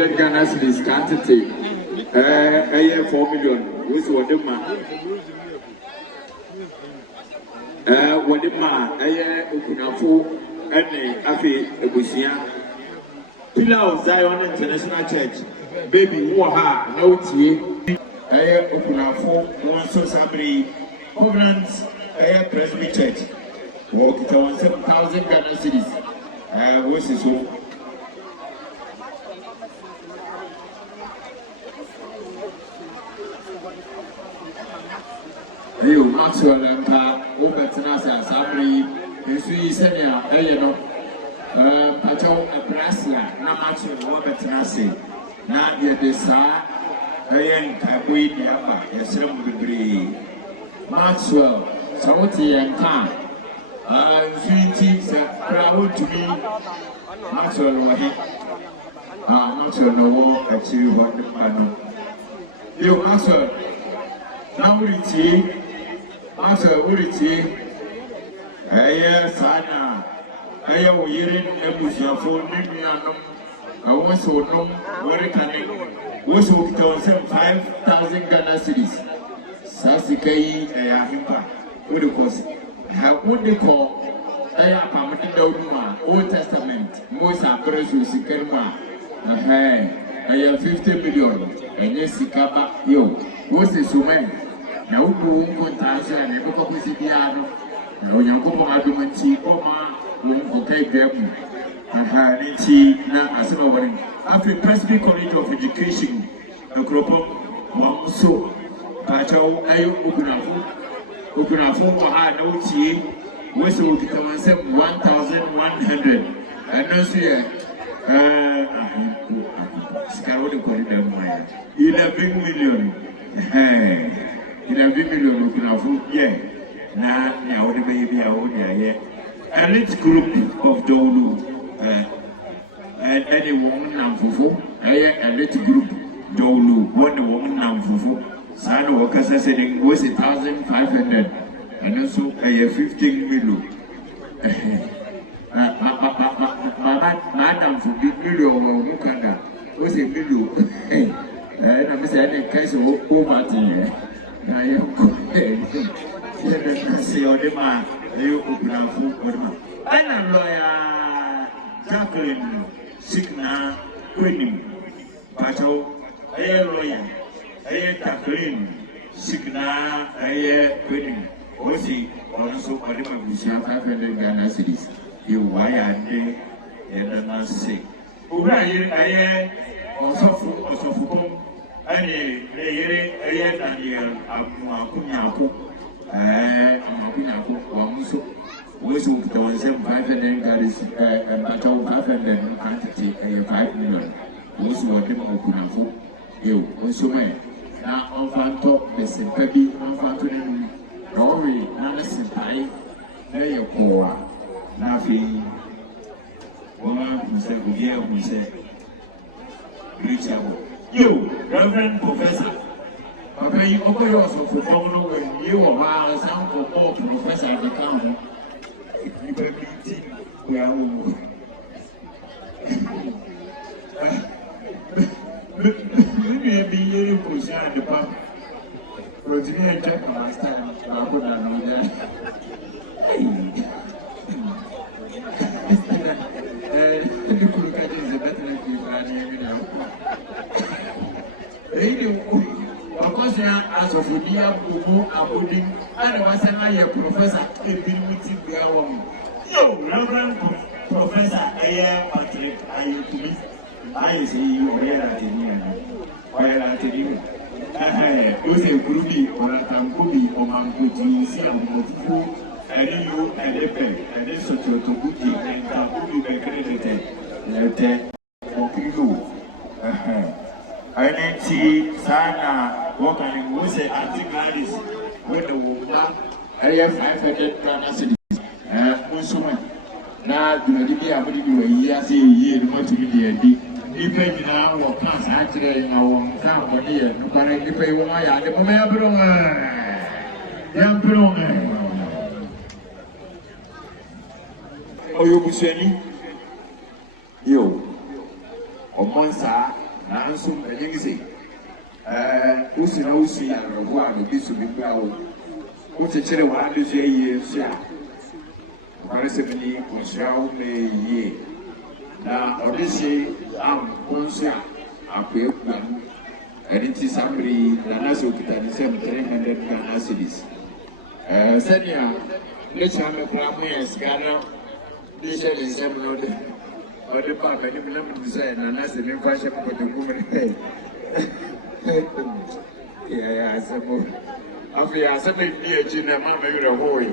500 Ghana cedis quantity. 4 million. Who's what the man? What the man? Ukunafu, and Afi Ebusia. Pillar of Zion International Church. Baby, Waha, no tea. Ukunafu, one so sabri. Covenants, Presby Church. Walk it on 7,000 Ghana cedis. What's this? You Maxwell and Obertanasa Sabri, and Sui Senia, Eleno, Patel, a Brasla, Namaxwell, Obertanasi, Nadia de Sa, Ayan Kabui, Yapa, Yasram Bibri, Maxwell, Sauti and Khan, Sweetie, proud to me, Maxwell, Maxwell, no more, actually, what the panel. You Maxwell, now RITE. Master Uriti, Sana, Yerin, Ebusia for Nimianum, I was so known, Warikanik, was hooked on 5,000 Ghana cedis. Sassikai, Ayahimpa, what do you what they call Ayapamatinda, Old Testament, most are precious, Sikerma, I have 50 million, and yes, Sikaba, yo, what's the Suman? Now, who contrast and never copy the piano. Now, you go on argument, okay, them. Now, as over after Presby College of Education, the group of Mamso, Pacho, Ayo, Ukunafu, no tea, Whistle to come and 1,100. And no see, Scarlet call them 11 million. 11 million looking out, yeah. Now, the baby, I would, yeah. Elite group of Dolu, and any woman now, Fufu, elite group Dolu, one woman now, Fufu, San workers saying was 1,500, and also 15 million. Madam for big million or Mukanda was a million. And I'm saying, a case of Martin. I am going to say, oh, the man, you open up for them. I'm a lawyer, Jacqueline, Signa, Queen, Pato, a lawyer, a Jacqueline, Signa, a Queen, Osi, also for them, we shall 500 Ghana cedis. You wire and then say, oh, I also for any and Akunyako, also, was with the 1,500 that is a battle 500 quantity, 5 million. Also, what them Okunafu, you also may. Now, on top, the Simpabi, on Fantonin, Rory, Nana Simpai, there you go. Nothing. Woman who said, who said, reachable. You, Reverend Professor, okay, you open also for Formula when you are some for Professor at the county. We are maybe you push out the pump. Rosemary and Jack, my stand, I would not know that. You could look at it as a better than you are now. Of course, as of Udia, Bubu, Abudin, and was an eye professor in meeting the hour. Yo, Reverend Professor Ayer Patrick, I see you here at the end. While at the end, those a groovy or a tampubi or mamputi, see a motifu, and you and a pen, and then so to Buki and Tampubi by credited. Let I didn't see Sana walking with an anti-Gladys with the woman. I have 500 Ghana cedis. Now, do not be able to do a year, say a year, not to be there. Depending on our class, actually, in our company, but I pay one eye at the moment. Oh, you be saying, you, or Monsa. nanso ɛyɛ gise wosi na wosi yarɔbo a ne bi so bi kura wo wokyekyere w'ade so yie nso a ɔkɔre sɛ bi ɔhyira wo ma yie na ɔde hye ampo nso a akoe kura mu ɛne ti saa mmere yi nana sɛ okita ne sɛm 300 Ghana cedis sɛnea ne kyerɛ me kora mo yɛ sika na de hyɛ ne nsɛm no ɔde pa m'anim na mede sɛ nana sɛ memfa hyɛ me kotoku me yɛyɛ asɛm afei asɛm ɛdi akyi na ma mɛwerɛ hooe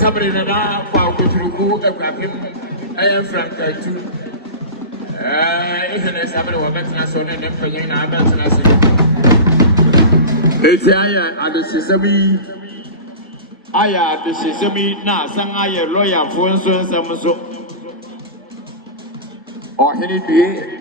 Somebody that I found go through good and grab him. I am Frank too. Isn't there somebody who better than so and for you now better than it's at the Sesame. I at the Sesame now, sang I a lawyer for some so or any day.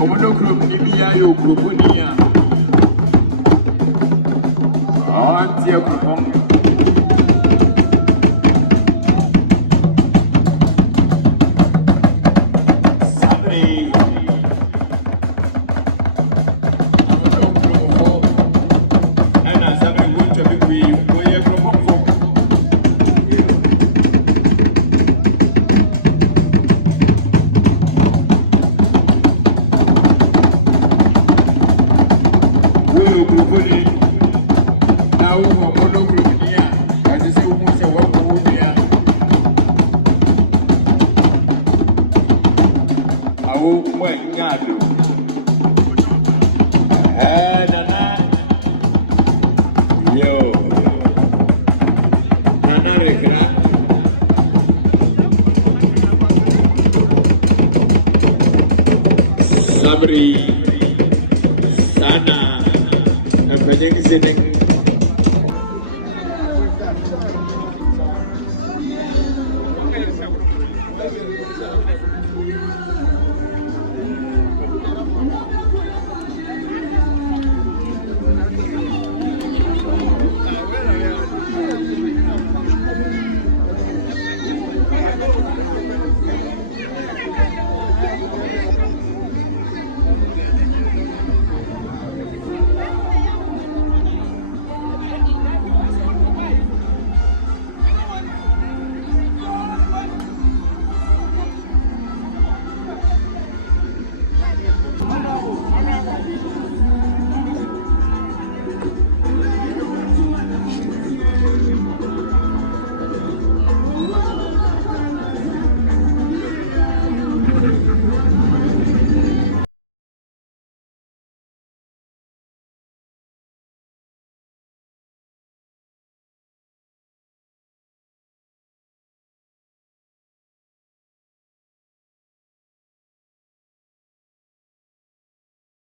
Omodo group ni biya yo group ni ya. Anti group. saa na mpanyin sɛ ne